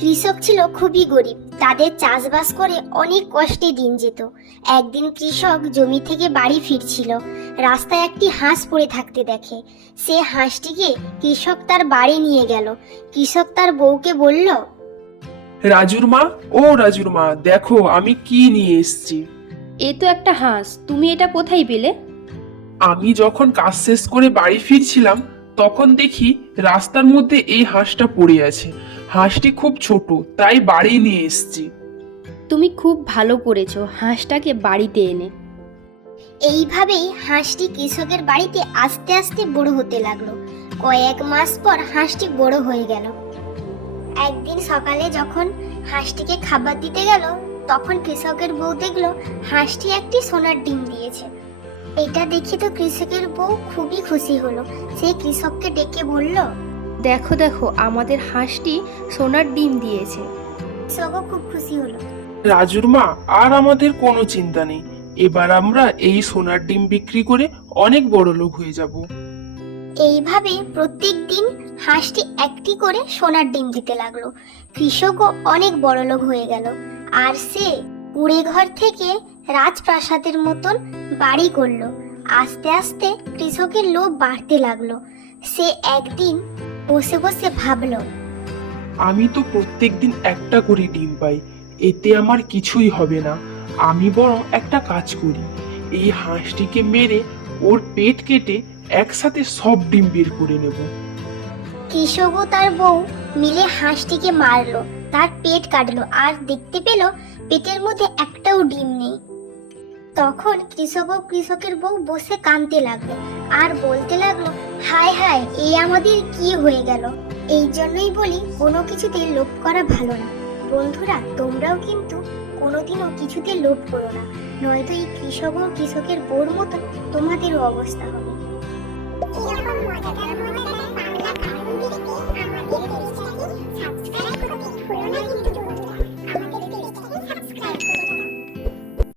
কৃষক ছিল খুবই গরিব, তাদের চাষবাস করে অনেক কষ্টে দিন যেত। একদিন কৃষক জমি থেকে বাড়ি ফিরছিল, রাস্তায় একটি হাঁস পড়ে থাকতে দেখে। সে হাঁসটিকে কৃষক তার বাড়ি নিয়ে গেল। কৃষক তার বউকে বলল, রাজুর মা, ও রাজুর মা, দেখো আমি কি নিয়ে এসেছি। এ তো একটা হাঁস, তুমি এটা কোথায় পেলে? আমি যখন কাজ শেষ করে বাড়ি ফিরছিলাম তখন দেখি রাস্তার মধ্যে এই হাঁসটা পড়ে আছে। হাঁসটি খুব ছোট, তাই বাড়ি নিয়ে এসেছি। তুমি খুব ভালো করেছো হাঁসটাকে বাড়িতে এনে। এইভাবেই হাঁসটি কৃষকের বাড়িতে আস্তে আস্তে বড় হতে লাগলো। কয়েক মাস পর হাঁসটি বড় হয়ে গেল। একদিন সকালে যখন হাঁসটিকে খাবার দিতে গেল, তখন কৃষকের বউ দেখলো হাঁসটি একটি সোনার ডিম দিয়েছে। এটা দেখে তো কৃষকের বউ খুবই খুশি হলো। সে কৃষককে ডেকে বলল, দেখো দেখো, আমাদের হাঁসটি সোনার ডিম দিয়েছে। কৃষকও খুব খুশি হলো। রাজুর মা, আর আমাদের কোনো চিন্তা নেই। এবার আমরা এই সোনার ডিম বিক্রি করে অনেক বড় লোক হয়ে যাব। এইভাবে প্রত্যেক দিন হাঁসটি একটি করে সোনার ডিম দিতে লাগলো। কৃষকও অনেক বড়লোক হয়ে গেল, আর সে কুড়ে ঘর থেকে রাজপ্রাসাদের মতন বাড়ি করলো। আস্তে আস্তে কৃষকের লোভ বাড়তে লাগলো। সে একদিন বসে বসে ভাবলো, আমি তো প্রত্যেকদিন একটা করে ডিম পাই, এতে আমার কিছুই হবে না। আমি বরং একটা কাজ করি, এই হাঁসটিকে মেরে ওর পেট কেটে একসাথে সব ডিম বের করে নেব। কৃষক ও তার বউ মিলে হাঁসটিকে মারলো, তার পেট কাটলো, আর দেখতে পেল পেটের মধ্যে একটাও ডিম নেই। তখন কৃষক ও কৃষকের বউ বসে কাঁদতে লাগলো আর বলতে লাগলো, হায় হায়, এই আমাদের কি হয়ে গেল। এই জন্যই বলি, কোনো কিছুতে লোভ করা ভালো না। বন্ধুরা, তোমরাও কিন্তু কোনোদিনও কিছুতে লোভ করো না, নয়তো এই কৃষক ও কৃষকের বউর মতন তোমাদেরও অবস্থা হবে। এরকম মজাদার বাংলা গান দেখতে আমাদের